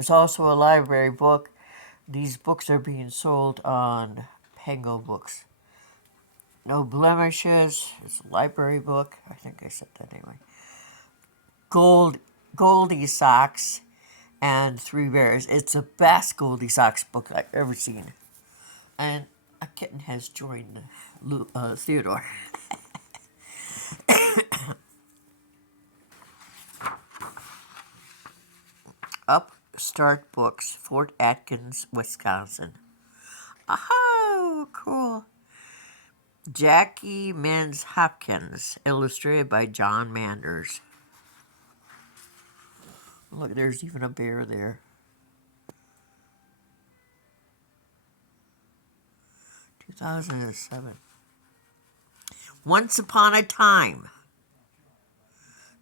It's also a library book. These books are being sold on Pango Books. No blemishes. It's a library book. I think I said that anyway. Goldie Socks and Three Bears. It's the best Goldie Socks book I've ever seen. And a kitten has joined Theodore. Upstart Books, Fort Atkins, Wisconsin. Oh, cool. Jackie Mims Hopkins, illustrated by John Manders. Look, there's even a bear there. 2007. Once upon a time,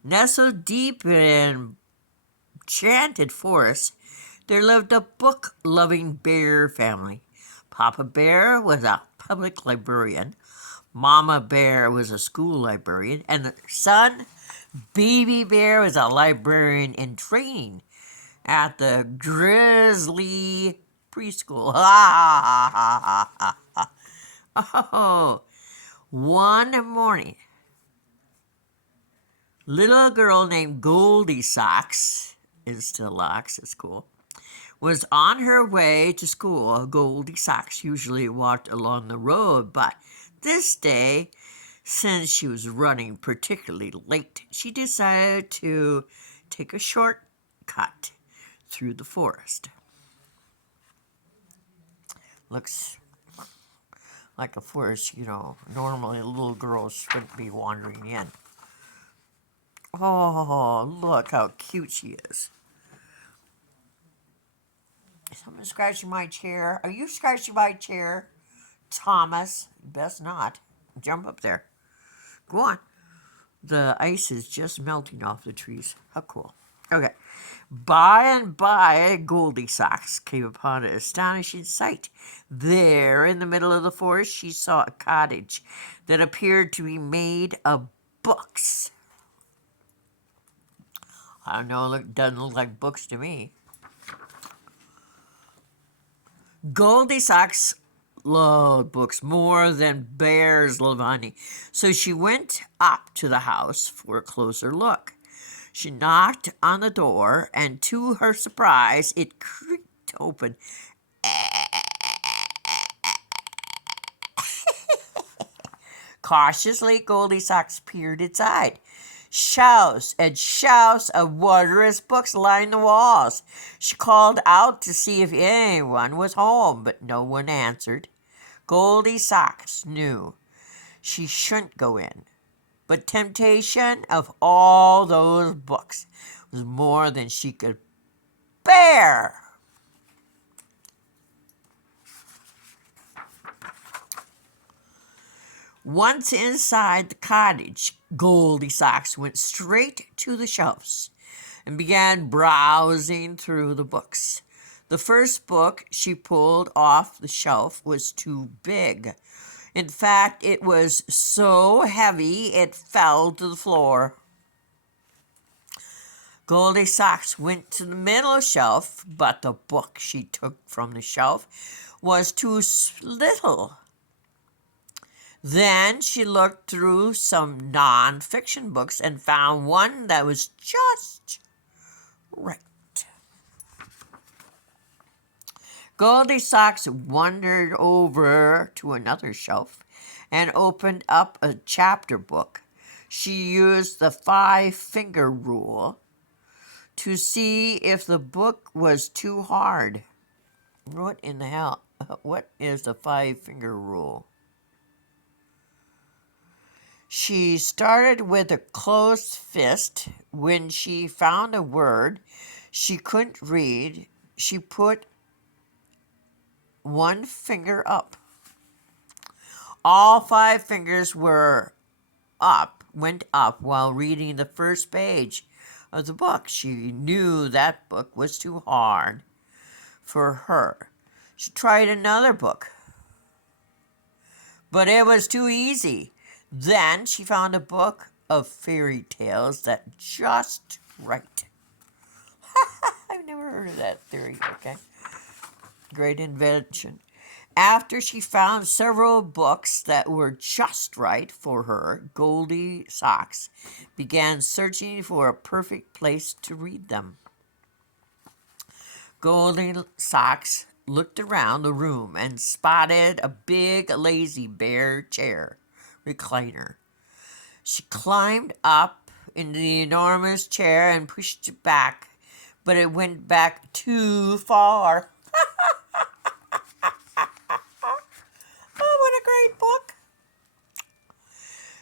nestled deep in enchanted forest, there lived a book-loving bear family. Papa Bear was a public librarian. Mama Bear was a school librarian. And the son, Baby Bear, was a librarian in training at the Grizzly Preschool. Oh, one morning, little girl named Goldie Socks, is still Locks, it's cool, was on her way to school. Goldie Socks usually walked along the road, but this day, since she was running particularly late, she decided to take a shortcut through the forest. Looks like a forest, normally little girls shouldn't be wandering in. Oh, look how cute she is. Is someone scratching my chair? Are you scratching my chair, Thomas? Best not. Jump up there. Go on. The ice is just melting off the trees. How cool. Okay. By and by, Goldie Socks came upon an astonishing sight. There, in the middle of the forest, she saw a cottage that appeared to be made of books. I don't know, it doesn't look like books to me. Goldie Socks loved books more than bears love honey, so she went up to the house for a closer look. She knocked on the door, and to her surprise, it creaked open. Cautiously, Goldie Socks peered inside. Shelves and shelves of wondrous books lined the walls. She called out to see if anyone was home, but no one answered. Goldie Socks knew she shouldn't go in, but temptation of all those books was more than she could bear. Once inside the cottage, Goldie Socks went straight to the shelves and began browsing through the books. The first book she pulled off the shelf was too big. In fact, it was so heavy it fell to the floor. Goldie Socks went to the middle shelf, but the book she took from the shelf was too little. Then she looked through some non-fiction books and found one that was just right. Goldie Socks wandered over to another shelf and opened up a chapter book. She used the 5-finger rule to see if the book was too hard. What in the hell? What is the 5-finger rule? She started with a closed fist. When she found a word she couldn't read, she put one finger up. All 5 fingers went up while reading the first page of the book. She knew that book was too hard for her. She tried another book, but it was too easy. Then she found a book of fairy tales that just right. never heard of that theory. Okay. Great invention. After she found several books that were just right for her, Goldie Socks began searching for a perfect place to read them. Goldie Socks looked around the room and spotted a big lazy bear chair recliner. She climbed up into the enormous chair and pushed it back, but it went back too far. Oh, what a great book.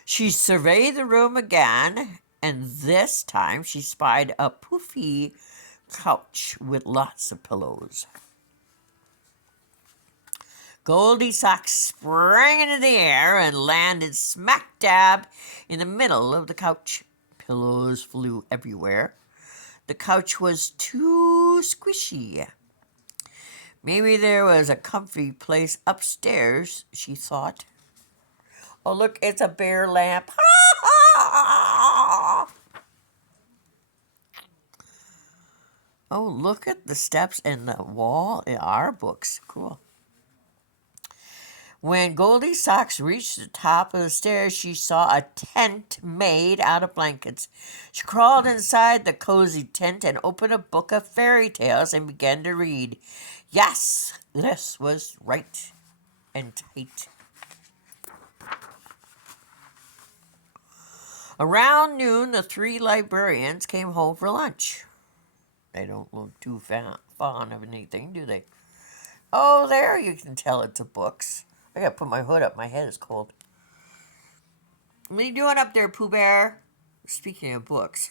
She surveyed the room again, and this time she spied a poofy couch with lots of pillows. Goldie Socks sprang into the air and landed smack dab in the middle of the couch. Pillows flew everywhere. The couch was too squishy. Maybe there was a comfy place upstairs, she thought. Oh, look, it's a bear lamp. Oh, look at the steps and the wall in our books. Cool. When Goldie Socks reached the top of the stairs, she saw a tent made out of blankets. She crawled inside the cozy tent and opened a book of fairy tales and began to read. Yes, this was right and tight. Around noon, the 3 librarians came home for lunch. They don't look too fond of anything, do they? Oh, there you can tell it's a books. I gotta put my hood up. My head is cold. What are you doing up there, Pooh Bear? Speaking of books.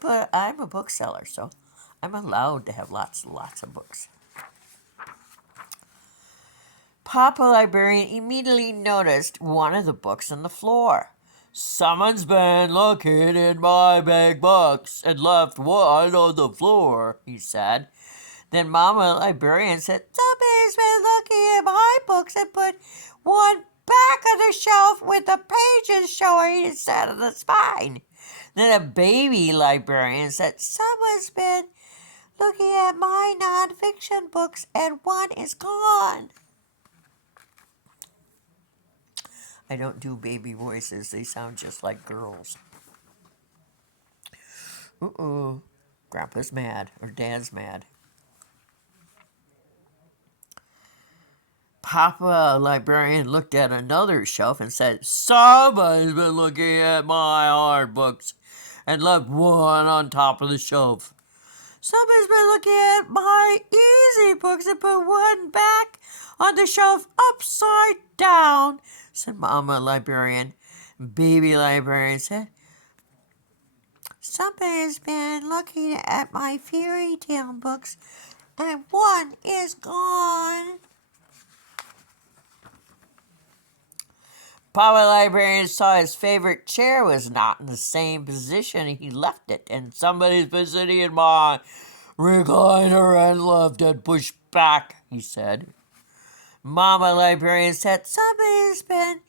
But I'm a bookseller, so I'm allowed to have lots and lots of books. Papa Librarian immediately noticed one of the books on the floor. Someone's been looking in my big books and left one on the floor, he said. Then Mama Librarian said, somebody's been looking at my books and put one back on the shelf with the pages showing instead of the spine. Then a baby librarian said, someone's been looking at my nonfiction books and one is gone. I don't do baby voices. They sound just like girls. Uh-oh. Grandpa's mad, or Dad's mad. Papa Librarian looked at another shelf and said, somebody's been looking at my hard books and left one on top of the shelf. Somebody's been looking at my easy books and put one back on the shelf upside down, said Mama Librarian. Baby Librarian said, somebody's been looking at my fairy tale books and one is gone. Papa Librarian saw his favorite chair was not in the same position he left it, and somebody's been sitting in my recliner and left it pushed back, he said. Mama Librarian said, somebody's been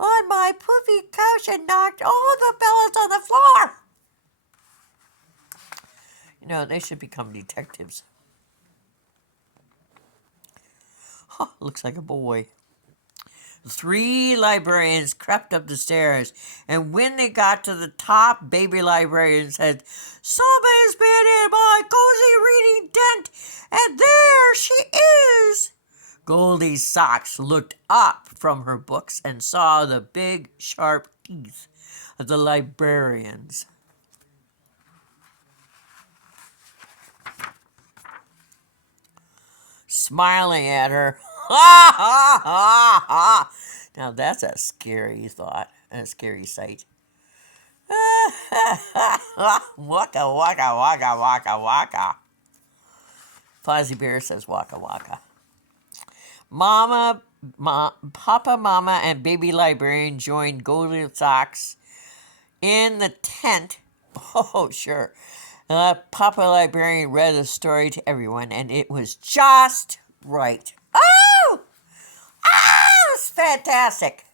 on my poofy couch and knocked all the pillows on the floor. You know, they should become detectives. Huh, looks like a boy. 3 librarians crept up the stairs, and when they got to the top, baby librarian said, somebody's been in my cozy reading tent, and there she is. Goldie Socks looked up from her books and saw the big, sharp teeth of the librarians. Smiling at her. Ha ha ha ha! Now that's a scary thought, a scary sight. Waka waka waka waka waka. Fozzie Bear says waka waka. Papa, Mama, and Baby Librarian joined Goldie Socks in the tent. Oh, sure. Papa Librarian read the story to everyone, and it was just right. Oh! Ah, it's fantastic.